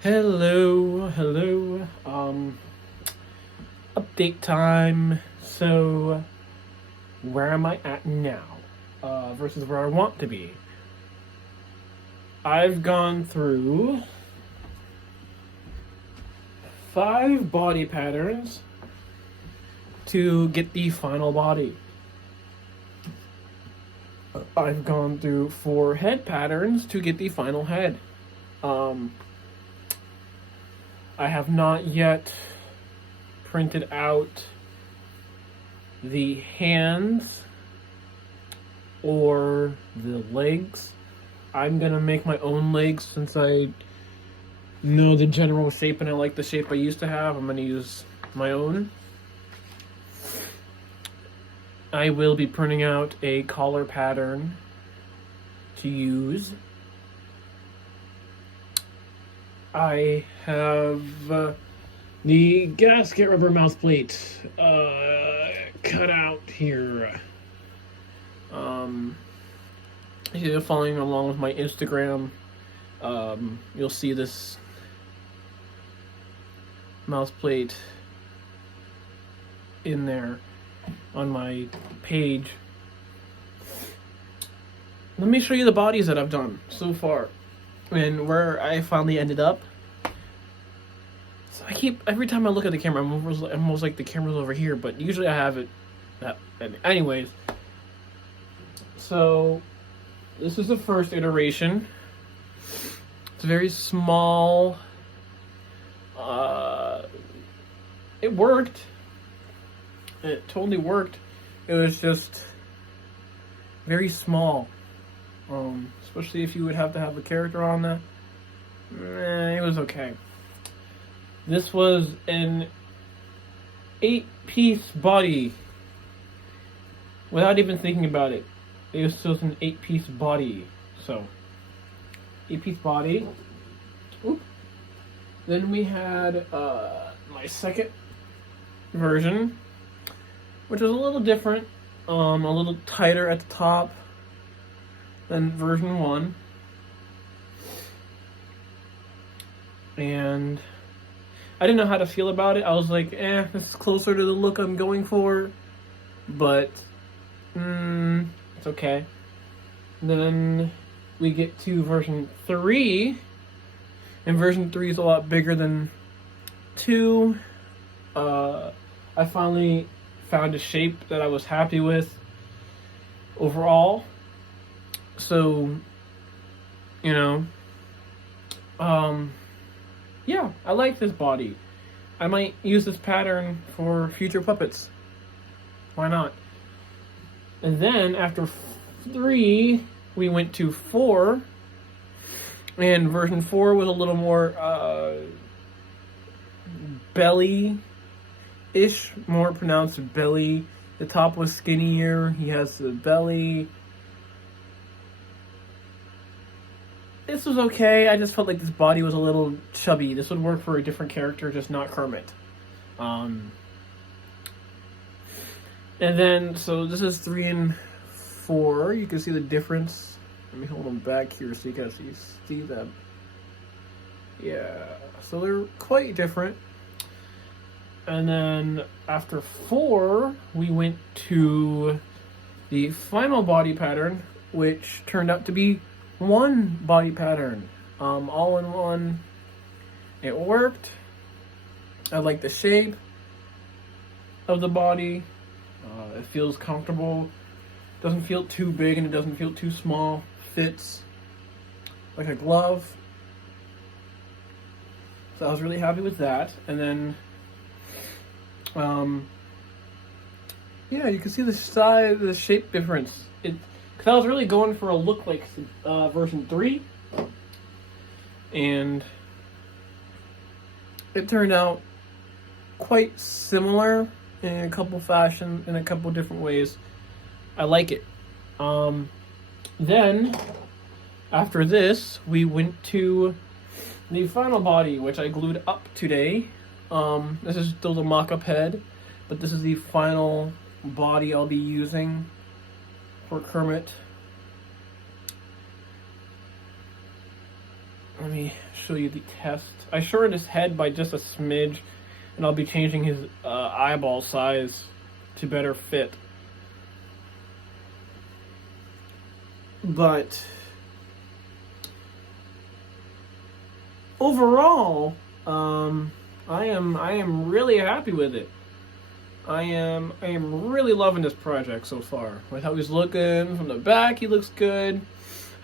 Hello. Update time. So, where am I at now? Versus where I want to be. I've gone through 5 body patterns to get the final body. I've gone through 4 head patterns to get the final head. I have not yet printed out the hands or the legs. I'm gonna make my own legs since I know the general shape and I like the shape I used to have. I'm gonna use my own. I will be printing out a collar pattern to use. I have the gasket rubber mouth plate cut out here. If you're following along with my Instagram, you'll see this mouth plate in there on my page. Let me show you the bodies that I've done so far and where I finally ended up. So every time I look at the camera, I'm almost like the camera's over here, but usually I have it. Anyways, so this is the first iteration. It's very small. It worked. It totally worked. It was just very small. Especially if you would have to have a character on that. It was okay. This was an 8-piece body. Without even thinking about it, it was just an 8-piece body. So, 8-piece body. Oop. Then we had my second version, which was a little different, a little tighter at the top than version 1. And I didn't know how to feel about it. I was like, this is closer to the look I'm going for, but it's okay. Then we get to version 3, and version 3 is a lot bigger than 2. I finally found a shape that I was happy with overall. So, yeah, I like this body. I might use this pattern for future puppets. Why not? And then after 3, we went to 4, and version 4 was a little more belly-ish, more pronounced belly. The top was skinnier. He has the belly. This was okay. I just felt like this body was a little chubby. This would work for a different character, just not Kermit. And then, so this is 3 and 4. You can see the difference. Let me hold them back here so you can actually see them. Yeah, so they're quite different. And then after 4, we went to the final body pattern, which turned out to be 1 body pattern, all in one. It worked. I like the shape of the body. It feels comfortable. Doesn't feel too big and it doesn't feel too small. Fits like a glove. So I was really happy with that. And then, yeah, you can see the size, the shape difference. Because I was really going for a look like version 3, and it turned out quite similar in a couple different ways. I like it. Then, after this, we went to the final body, which I glued up today. This is still the mock-up head, but this is the final body I'll be using for Kermit. let me show you the test. I shortened his head by just a smidge, and I'll be changing his eyeball size to better fit. But overall, I am really happy with it. I am really loving this project so far. With how he's looking from the back, he looks good.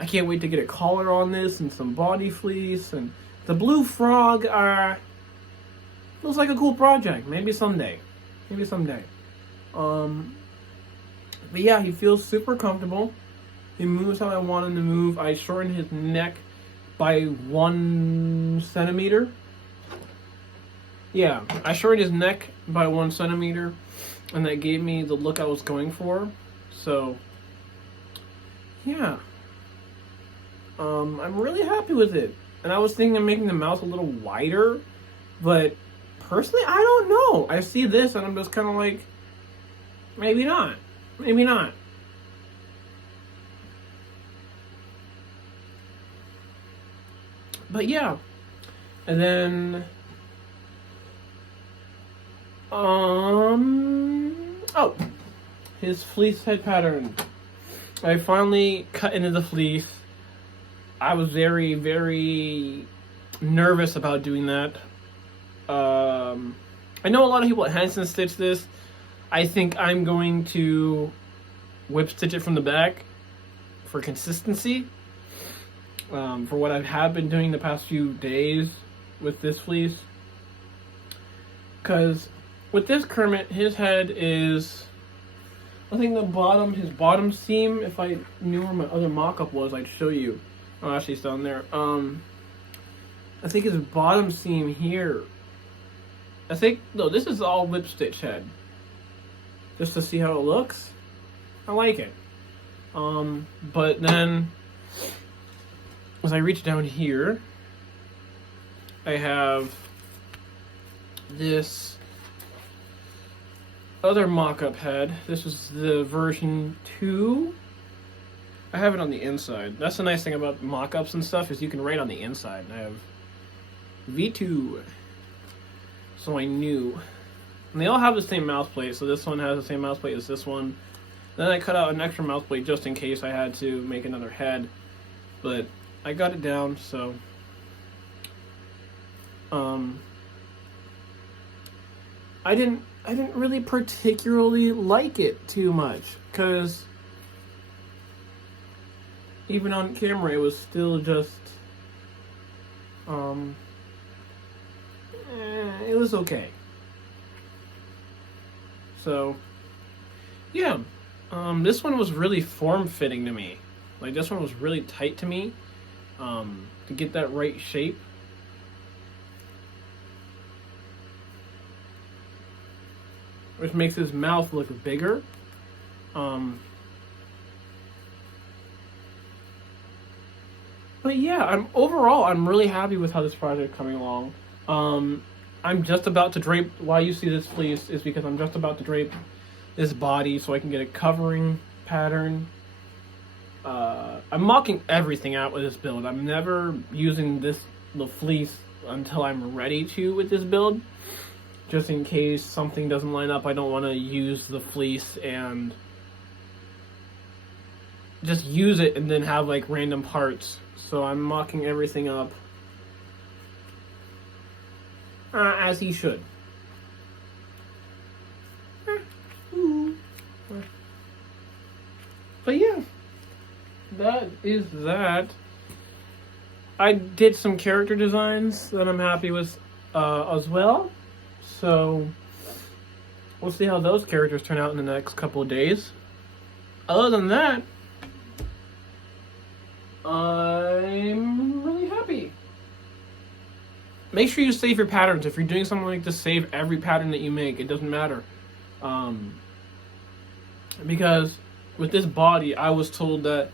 I can't wait to get a collar on this and some body fleece, and the blue frog looks like a cool project. Maybe someday. But yeah, he feels super comfortable. He moves how I want him to move. I shortened his neck by 1 centimeter. Yeah, I shortened his neck by 1 centimeter, and that gave me the look I was going for. So, yeah. I'm really happy with it. And I was thinking of making the mouth a little wider, but personally, I don't know. I see this and I'm just kind of like, maybe not. Maybe not. But yeah. And then oh, his fleece head pattern. I finally cut into the fleece. I was very, very nervous about doing that. I know a lot of people at Hansen stitch this. I think I'm going to whip stitch it from the back for consistency. For what I have been doing the past few days with this fleece. Because with this Kermit, his head is, I think his bottom seam, if I knew where my other mock-up was, I'd show you. Oh, actually, it's down there. I think his bottom seam here. No, this is all whip stitch head. Just to see how it looks. I like it. But then, as I reach down here, I have this other mock-up head. This is the version 2. I have it on the inside. That's the nice thing about mock-ups and stuff, is you can write on the inside. I have V2. So I knew. And they all have the same mouth plate, so this one has the same mouth plate as this one. Then I cut out an extra mouth plate just in case I had to make another head. But I got it down, so I didn't really particularly like it too much, because even on camera it was still just it was okay. So yeah, this one was really form-fitting to me. Like, this one was really tight to me, to get that right shape. Which makes his mouth look bigger. But yeah, I'm really happy with how this project is coming along. I'm just about to drape, why you see this fleece is because I'm just about to drape this body so I can get a covering pattern. I'm mocking everything out with this build. I'm never using the fleece until I'm ready to with this build. Just in case something doesn't line up, I don't want to use the fleece and just use it and then have like random parts. So I'm mocking everything up as he should. But yeah, that is that. I did some character designs that I'm happy with as well. So we'll see how those characters turn out in the next couple of days. Other than that, I'm really happy. Make sure you save your patterns. If you're doing something like this, save every pattern that you make. It doesn't matter. Because with this body, I was told that,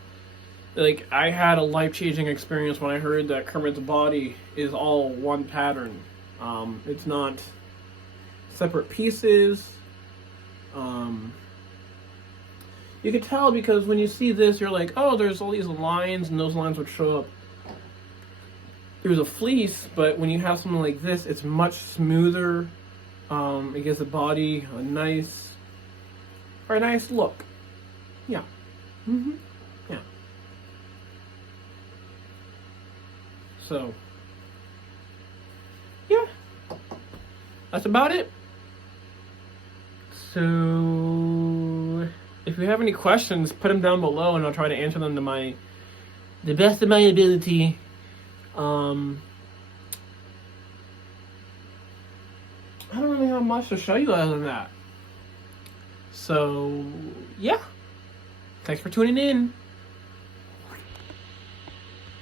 like, I had a life-changing experience when I heard that Kermit's body is all one pattern. It's not separate pieces. You could tell because when you see this, you're like, oh, there's all these lines, and those lines would show up it was a fleece, but when you have something like this, it's much smoother. It gives the body a nice look. Yeah. Yeah. So, yeah, that's about it. So, if you have any questions, put them down below, and I'll try to answer them to the best of my ability. I don't really have much to show you other than that. So, yeah. Thanks for tuning in.